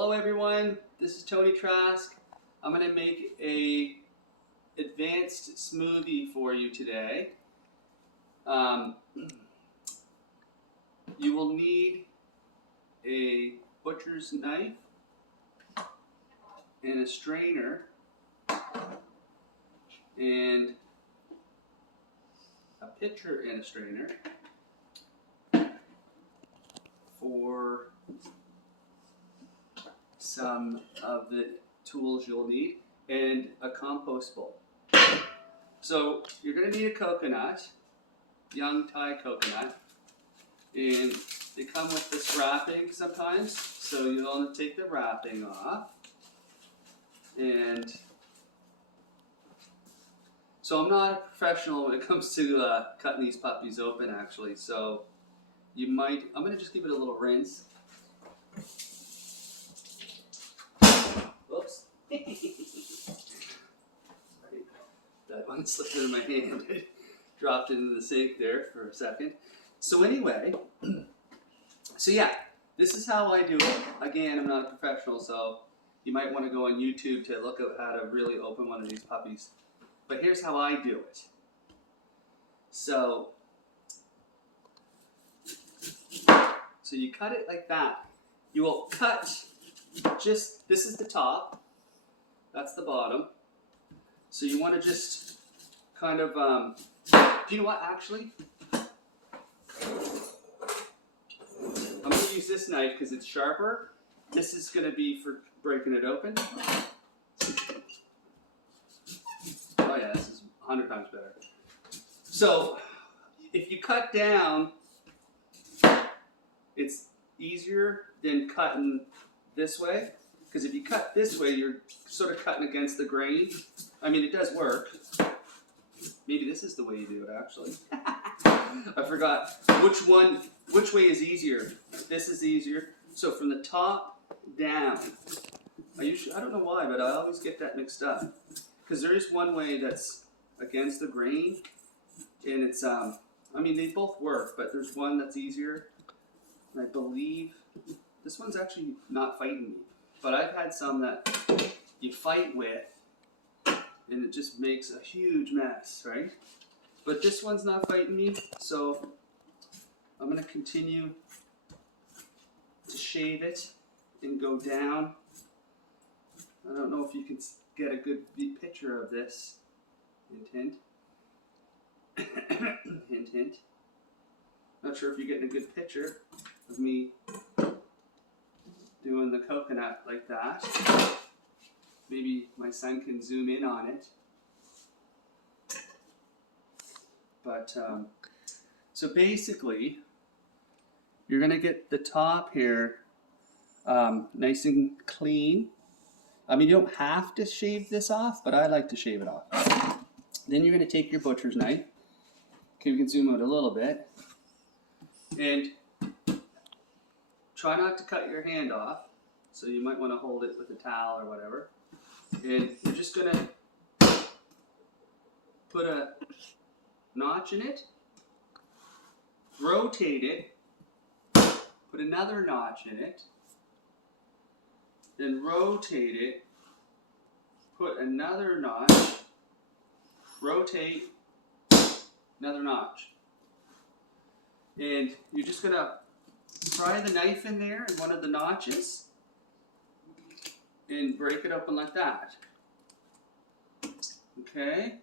Hello everyone, this is Tony Trask. I'm going to make a advanced smoothie for you today. You will need a butcher's knife and a strainer and a pitcher and a strainer for some of the tools you'll need, and a compost bowl. So you're going to need a coconut, young Thai coconut, and they come with this wrapping sometimes, so you'll want to take the wrapping off. And so I'm not a professional when it comes to cutting these puppies open actually, so I'm going to just give it a little rinse. Whoops. Sorry, that one slipped out of my hand. It dropped into the sink there for a second. So anyway, so yeah, this is how I do it. Again, I'm not a professional, so you might want to go on YouTube to look at how to really open one of these puppies. But here's how I do it. So you cut it like that. You will cut just, this is the top, that's the bottom. So you want to just kind of, do you know what actually? I'm going to use this knife because it's sharper. This is going to be for breaking it open. Oh yeah, this is 100 times better. So if you cut down, it's easier than cutting this way, because if you cut this way, you're sort of cutting against the grain. I mean, it does work. Maybe this is the way you do it, actually. I forgot which way is easier. This is easier. So from the top down. I don't know why, but I always get that mixed up. Because there is one way that's against the grain, and it's, I mean, they both work, but there's one that's easier. And I believe this one's actually not fighting me, but I've had some that you fight with and it just makes a huge mess, right? But this one's not fighting me, so I'm going to continue to shave it and go down. I don't know if you can get a good picture of this. Hint, hint. Hint, hint. Not sure if you're getting a good picture of me doing the coconut like that. Maybe my son can zoom in on it. But, so basically, you're going to get the top here nice and clean. I mean, you don't have to shave this off, but I like to shave it off. Then you're going to take your butcher's knife. Okay, we can zoom out a little bit. And try not to cut your hand off. So you might want to hold it with a towel or whatever. And you're just going to put a notch in it, rotate it, put another notch in it, then rotate it, put another notch, rotate, another notch. And you're just going to pry the knife in there in one of the notches and break it open like that. Okay?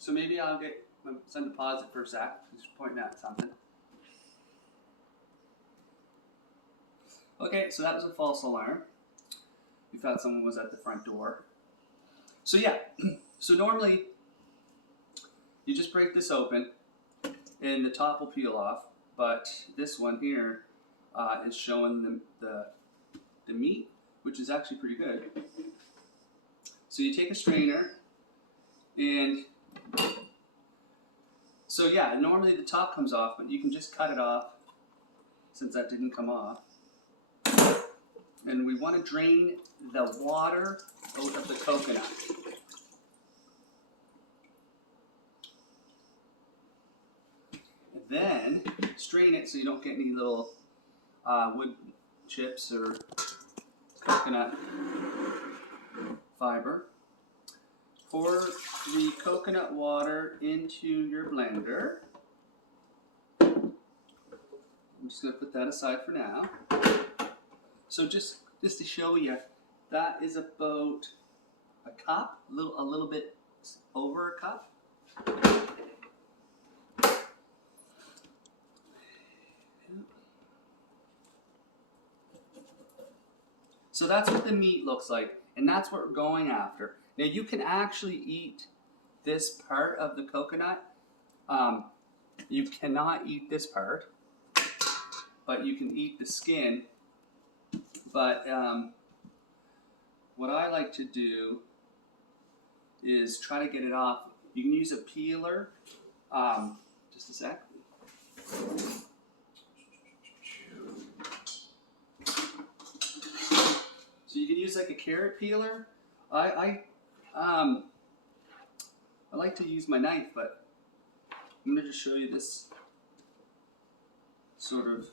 So maybe I'll get my son to pause it for a sec. He's pointing at something. Okay, so that was a false alarm. We thought someone was at the front door. So yeah, so normally you just break this open and the top will peel off, but this one here is showing the meat, which is actually pretty good. So you take a strainer, and so yeah, normally the top comes off, but you can just cut it off since that didn't come off. And we want to drain the water out of the coconut. Then strain it so you don't get any little wood chips or coconut fiber. Pour the coconut water into your blender. I'm just going to put that aside for now. So just to show you, that is about a cup, a little bit over a cup. So that's what the meat looks like, and that's what we're going after. Now you can actually eat this part of the coconut. You cannot eat this part, but you can eat the skin. But what I like to do is try to get it off. You can use a peeler. Just a sec. So you can use like a carrot peeler. I like to use my knife, but I'm going to just show you this sort of.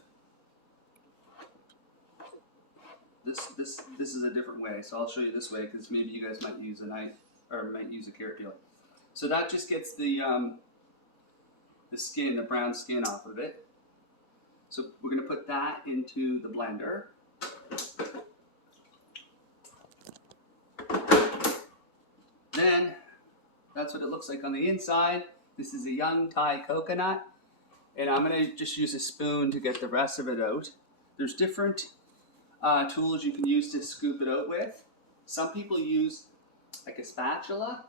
This is a different way, so I'll show you this way because maybe you guys might use a knife or might use a carrot peeler. So that just gets the skin, the brown skin off of it. So we're going to put that into the blender. Then that's what it looks like on the inside. This is a young Thai coconut, and I'm going to just use a spoon to get the rest of it out. There's different tools you can use to scoop it out with. Some people use like a spatula,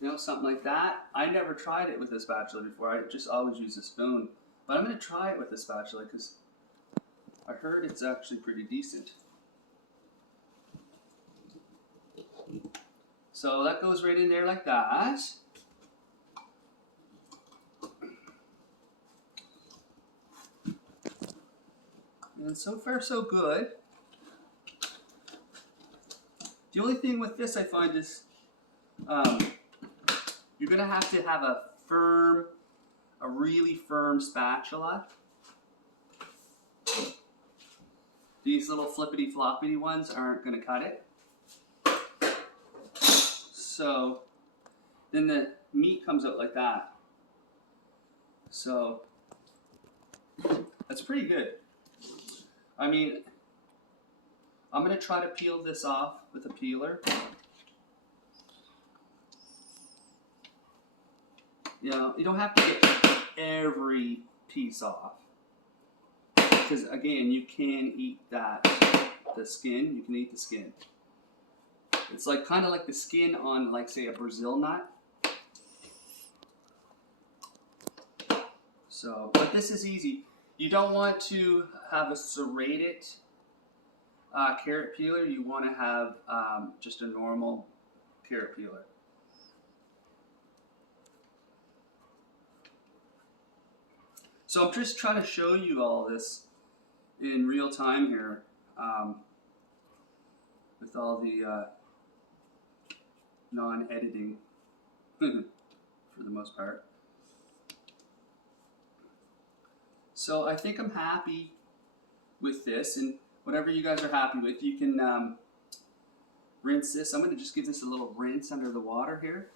you know, something like that. I never tried it with a spatula before. I just always use a spoon. But I'm going to try it with a spatula because I heard it's actually pretty decent. So that goes right in there like that. And so far so good. The only thing with this I find is you're going to have a really firm spatula. These little flippity floppity ones aren't going to cut it. So then the meat comes out like that. So that's pretty good. I mean, I'm going to try to peel this off with a peeler. You know, you don't have to get every piece off. Because again, you can eat the skin, you can eat the skin. It's like kind of like the skin on, like, say, a Brazil nut. So, but this is easy. You don't want to have a serrated carrot peeler. You want to have just a normal carrot peeler. So I'm just trying to show you all this in real time here with all the non-editing for the most part. So I think I'm happy with this, and whatever you guys are happy with, you can rinse this. I'm going to just give this a little rinse under the water here.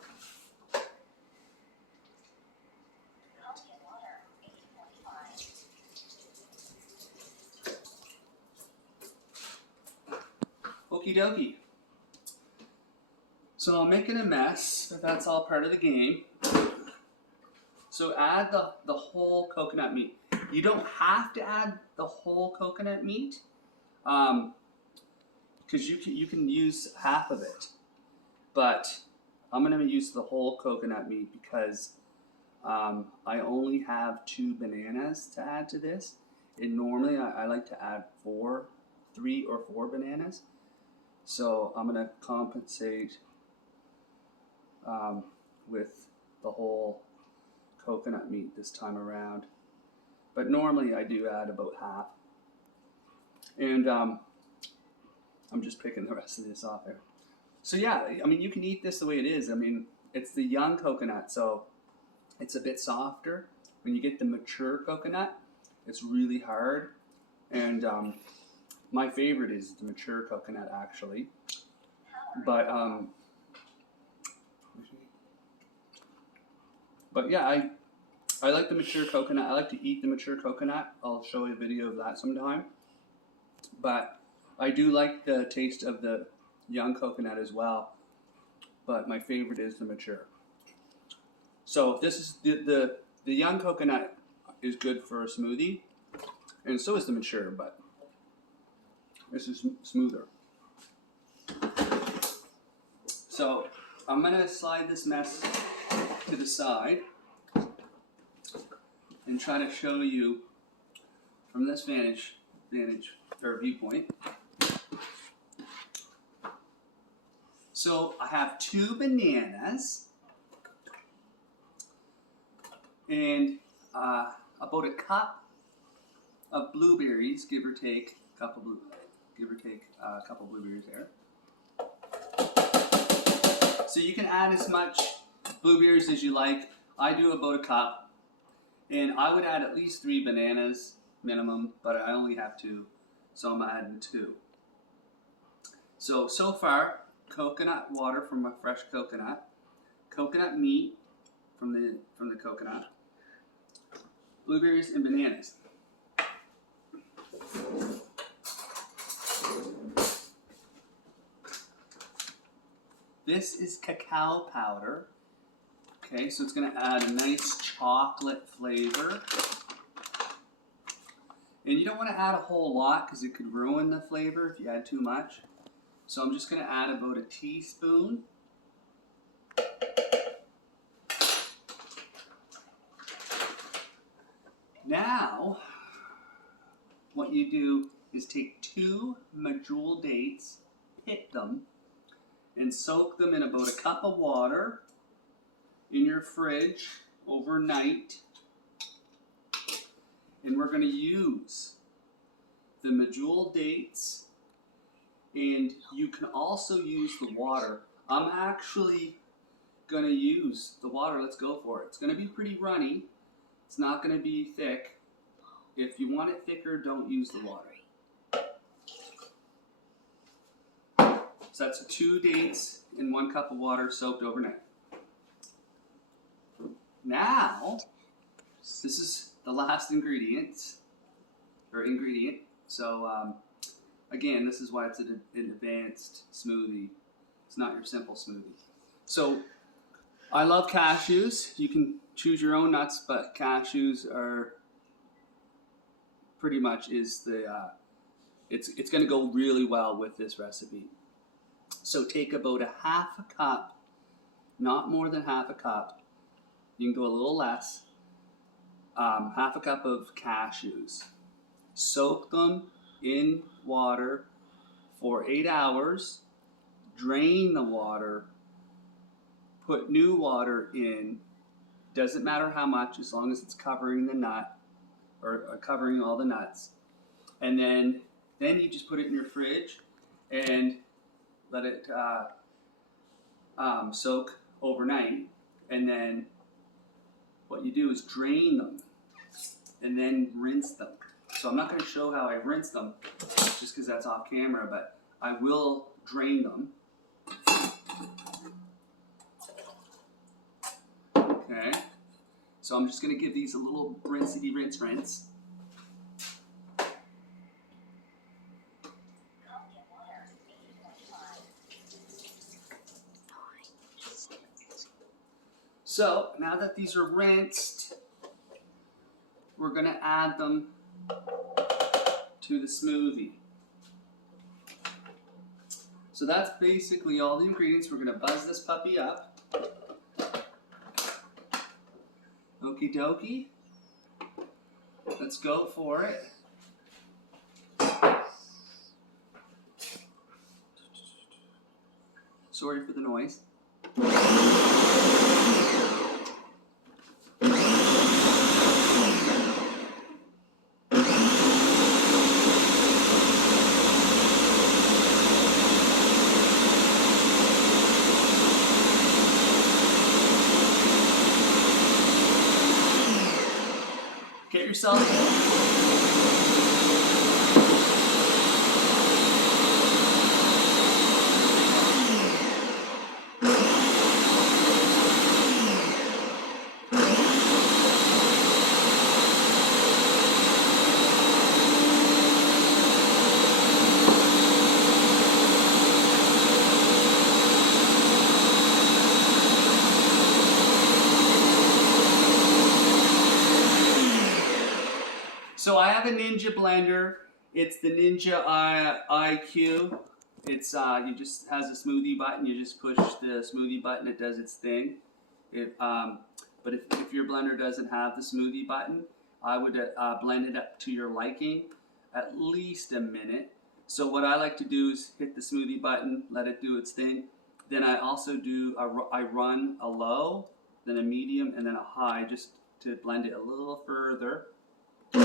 Okie dokie. So I'm making a mess, but that's all part of the game. So add the whole coconut meat. You don't have to add the whole coconut meat, because you can use half of it. But I'm going to use the whole coconut meat because I only have 2 bananas to add to this. And normally I like to add 3 or 4 bananas. So I'm going to compensate with the whole coconut meat this time around. But normally I do add about half. And I'm just picking the rest of this off there. So yeah, I mean, you can eat this the way it is. I mean, it's the young coconut, so it's a bit softer. When you get the mature coconut, it's really hard. And my favorite is the mature coconut, actually. But yeah, I like the mature coconut. I like to eat the mature coconut. I'll show you a video of that sometime. But I do like the taste of the young coconut as well. But my favorite is the mature. So this is the young coconut is good for a smoothie, and so is the mature, but this is smoother. So I'm gonna slide this mess to the side and try to show you from this vantage or viewpoint. So I have 2 bananas and about a cup of blueberries, give or take a couple blueberries there. So you can add as much blueberries as you like. I do about a cup, and I would add at least 3 bananas minimum, but I only have 2, so I'm adding 2. So far, coconut water from a fresh coconut, coconut meat from the coconut, blueberries and bananas. This is cacao powder. Okay, so it's going to add a nice chocolate flavor. And you don't want to add a whole lot because it could ruin the flavor if you add too much. So I'm just going to add about a teaspoon. Now, what you do is take 2 medjool dates, pit them, and soak them in about a cup of water in your fridge overnight. And we're going to use the medjool dates, and you can also use the water. I'm actually going to use the water. Let's go for it. It's going to be pretty runny. It's not going to be thick. If you want it thicker, don't use the water. So that's 2 dates in 1 cup of water soaked overnight. Now, this is the last ingredient. So again, this is why it's an advanced smoothie. It's not your simple smoothie. So I love cashews. You can choose your own nuts, but cashews are pretty much it's going to go really well with this recipe. So take about a half a cup, not more than half a cup. You can go a little less. Half a cup of cashews. Soak them in water for 8 hours. Drain the water. Put new water in. Doesn't matter how much, as long as it's covering the nut or covering all the nuts. And then you just put it in your fridge and let it soak overnight. And then what you do is drain them and then rinse them. So I'm not going to show how I rinse them just because that's off camera, but I will drain them. Okay. So I'm just going to give these a little rinsey rinse. So now that these are rinsed, we're going to add them to the smoothie. So that's basically all the ingredients. We're going to buzz this puppy up. Okie dokie. Let's go for it. Sorry for the noise. Get yourself. So I have a Ninja blender. It's the Ninja IQ. It's you just has a smoothie button. You just push the smoothie button. It does its thing. But if your blender doesn't have the smoothie button, I would blend it up to your liking, at least a minute. So what I like to do is hit the smoothie button, let it do its thing. Then I also do I run a low, then a medium, and then a high, just to blend it a little further. Okie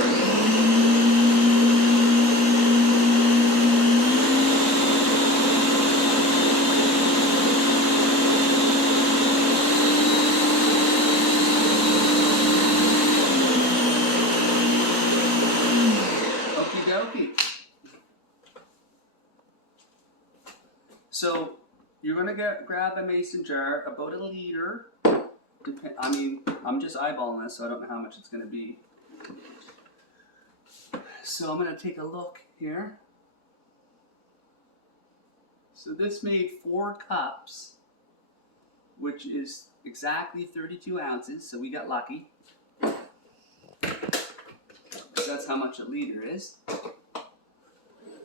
dokie. So you're gonna grab a mason jar, about a liter. I mean, I'm just eyeballing this, so I don't know how much it's gonna be. So I'm going to take a look here. So this made 4 cups, which is exactly 32 ounces, so we got lucky. That's how much a liter is.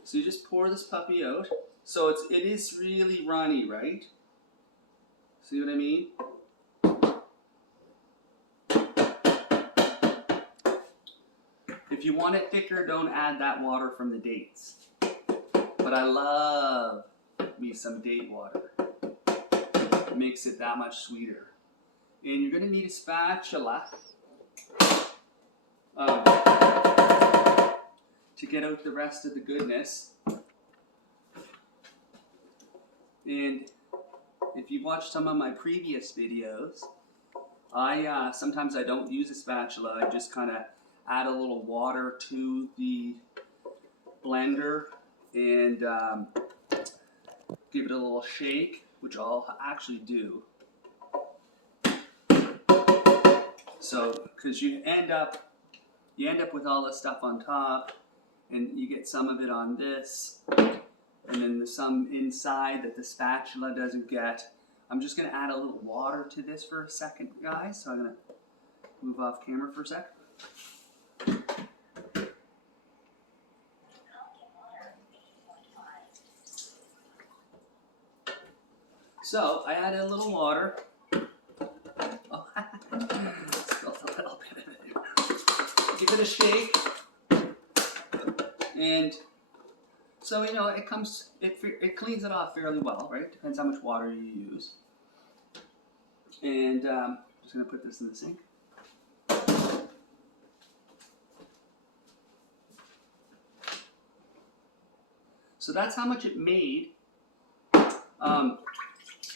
So you just pour this puppy out. So it is really runny, right? See what I mean? If you want it thicker, don't add that water from the dates. But I love me some date water. It makes it that much sweeter. And you're going to need a spatula to get out the rest of the goodness. And if you've watched some of my previous videos, sometimes I don't use a spatula. I just kind of add a little water to the blender and give it a little shake, which I'll actually do. So, because you end up with all this stuff on top, and you get some of it on this, and then there's some inside that the spatula doesn't get. I'm just going to add a little water to this for a second, guys. So I'm going to move off camera for a sec. So I added a little water. Oh, spilled a little bit of it. Give it a shake, and so you know it cleans it off fairly well, right? Depends how much water you use. And I'm just gonna put this in the sink. So that's how much it made.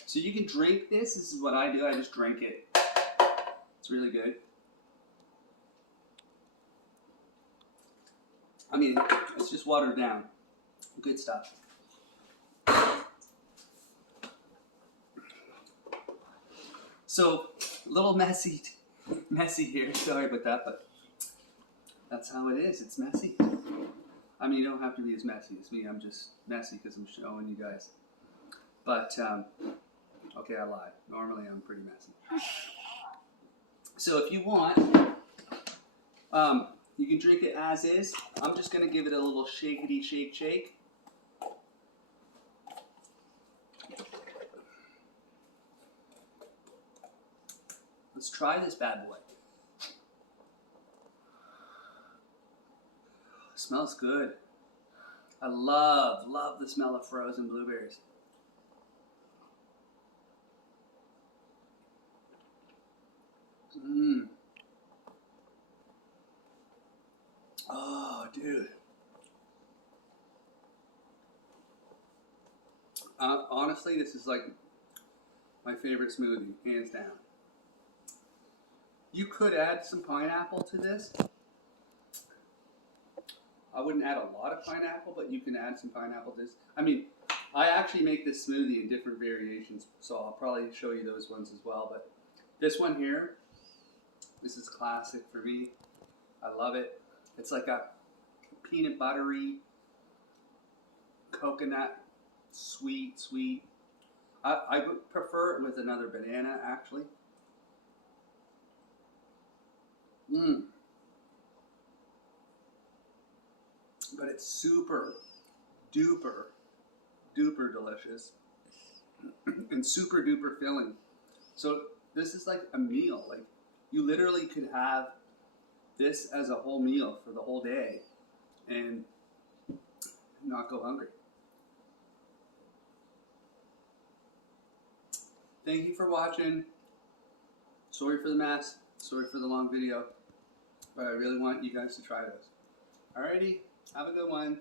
So you can drink this. This is what I do. I just drink it. It's really good. I mean, it's just watered down. Good stuff. So, a little messy here. Sorry about that, but that's how it is. It's messy. I mean, you don't have to be as messy as me. I'm just messy because I'm showing you guys. But, okay, I lied. Normally, I'm pretty messy. So, if you want, you can drink it as is. I'm just going to give it a little shakety shake. Let's try this bad boy. It smells good. I love the smell of frozen blueberries. Mmm. Oh, dude. Honestly, this is like my favorite smoothie, hands down. You could add some pineapple to this, I wouldn't add a lot of pineapple, but you can add some pineapple to this. I mean, I actually make this smoothie in different variations, so I'll probably show you those ones as well. But this one here, this is classic for me. I love it. It's like a peanut buttery, coconut, sweet. I would prefer it with another banana, actually. But it's super duper delicious and super duper filling. So this is like a meal. Like you literally could have this as a whole meal for the whole day and not go hungry. Thank you for watching. Sorry for the mess. Sorry for the long video. But I really want you guys to try this. Alrighty, have a good one.